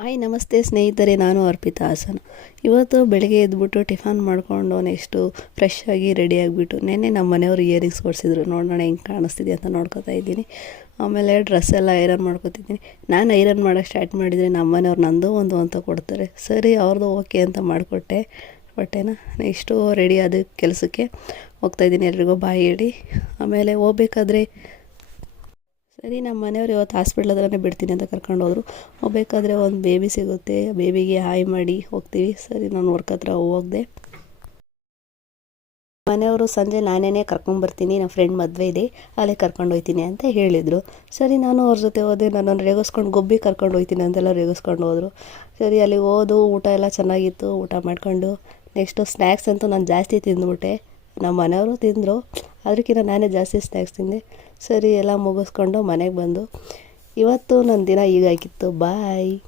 Hi ನಮಸ್ತೆ ಸ್ನೇಹಿತರೆ, ನಾನು ಅರ್ಪಿತಾ ಹಾಸನ್. ಇವತ್ತು ಬೆಳಗ್ಗೆ ಎದ್ಬಿಟ್ಟು ಟಿಫನ್ ಮಾಡಿಕೊಂಡು ನೆಕ್ಸ್ಟು ಫ್ರೆಶ್ ಆಗಿ ರೆಡಿ ಆಗಿಬಿಟ್ಟು ನೆನ್ನೆ ನಮ್ಮ ಮನೆಯವರು ಇಯರಿಂಗ್ಸ್ ಕೊಡಿಸಿದ್ರು. ನೋಡೋಣ ಹೆಂಗೆ ಕಾಣಿಸ್ತಿದೆ ಅಂತ ನೋಡ್ಕೊತಾ ಇದ್ದೀನಿ. ಆಮೇಲೆ ಡ್ರೆಸ್ ಎಲ್ಲ ಐರನ್ ಮಾಡ್ಕೊತಿದ್ದೀನಿ. ನಾನು ಐರನ್ ಮಾಡೋಕ್ಕೆ ಸ್ಟಾರ್ಟ್ ಮಾಡಿದರೆ ನಮ್ಮ ಮನೆಯವ್ರು ನಂದು ಒಂದು ಅಂತ ಕೊಡ್ತಾರೆ. ಸರಿ ಅವ್ರದ್ದು ಓಕೆ ಅಂತ ಮಾಡಿಕೊಟ್ಟೆ ಬಟ್ಟೆನ. ನೆಕ್ಸ್ಟು ರೆಡಿ ಆದ ಕೆಲಸಕ್ಕೆ ಹೋಗ್ತಾಯಿದ್ದೀನಿ. ಎಲ್ರಿಗೂ ಬಾಯ್ ಹೇಳಿ. ಆಮೇಲೆ ಹೋಗ್ಬೇಕಾದ್ರೆ ಸರಿ ನಮ್ಮ ಮನೆಯವ್ರು ಇವತ್ತು ಹಾಸ್ಪಿಟ್ಲ್ ಹತ್ರನೇ ಬಿಡ್ತೀನಿ ಅಂತ ಕರ್ಕೊಂಡು ಹೋದರು. ಹೋಗ್ಬೇಕಾದ್ರೆ ಒಂದು ಬೇಬಿ ಸಿಗುತ್ತೆ, ಬೇಬಿಗೆ ಹಾಯ್ ಮಾಡಿ ಹೋಗ್ತೀವಿ. ಸರಿ ನಾನು ವರ್ಕ್ ಹತ್ರ ಹೋಗಿದೆ. ಮನೆಯವರು ಸಂಜೆ ನಾನೇ ಕರ್ಕೊಂಬರ್ತೀನಿ, ನಮ್ಮ ಫ್ರೆಂಡ್ ಮದುವೆ ಇದೆ, ಅಲ್ಲೇ ಕರ್ಕೊಂಡು ಹೋಗ್ತೀನಿ ಅಂತ ಹೇಳಿದರು. ಸರಿ ನಾನು ಅವ್ರ ಜೊತೆ ಹೋದೆ. ನನ್ನನ್ನು ರೇಗಿಸ್ಕೊಂಡು ಗೊಬ್ಬಿ ಕರ್ಕೊಂಡು ಹೋಗ್ತೀನಿ ಅಂತೆಲ್ಲ ರೇಗಿಸ್ಕೊಂಡು ಹೋದರು. ಸರಿ ಅಲ್ಲಿ ಹೋದು ಊಟ ಎಲ್ಲ ಚೆನ್ನಾಗಿತ್ತು. ಊಟ ಮಾಡ್ಕೊಂಡು ನೆಕ್ಸ್ಟು ಸ್ನ್ಯಾಕ್ಸ್ ಅಂತೂ ನಾನು ಜಾಸ್ತಿ ತಿಂದುಬಿಟ್ಟೆ. ನಮ್ಮ ಮನೆಯವರು ತಿಂದರು, ಅದಕ್ಕಿಂತ ನಾನೇ ಜಾಸ್ತಿ ಸ್ನ್ಯಾಕ್ಸ್ ತಿಂದೆ. ಸರಿ ಎಲ್ಲ ಮುಗಿಸ್ಕೊಂಡು ಮನೆಗೆ ಬಂದು ಇವತ್ತು ನನ್ನ ದಿನ ಹೀಗಾಗಿತ್ತು. ಬಾಯ್.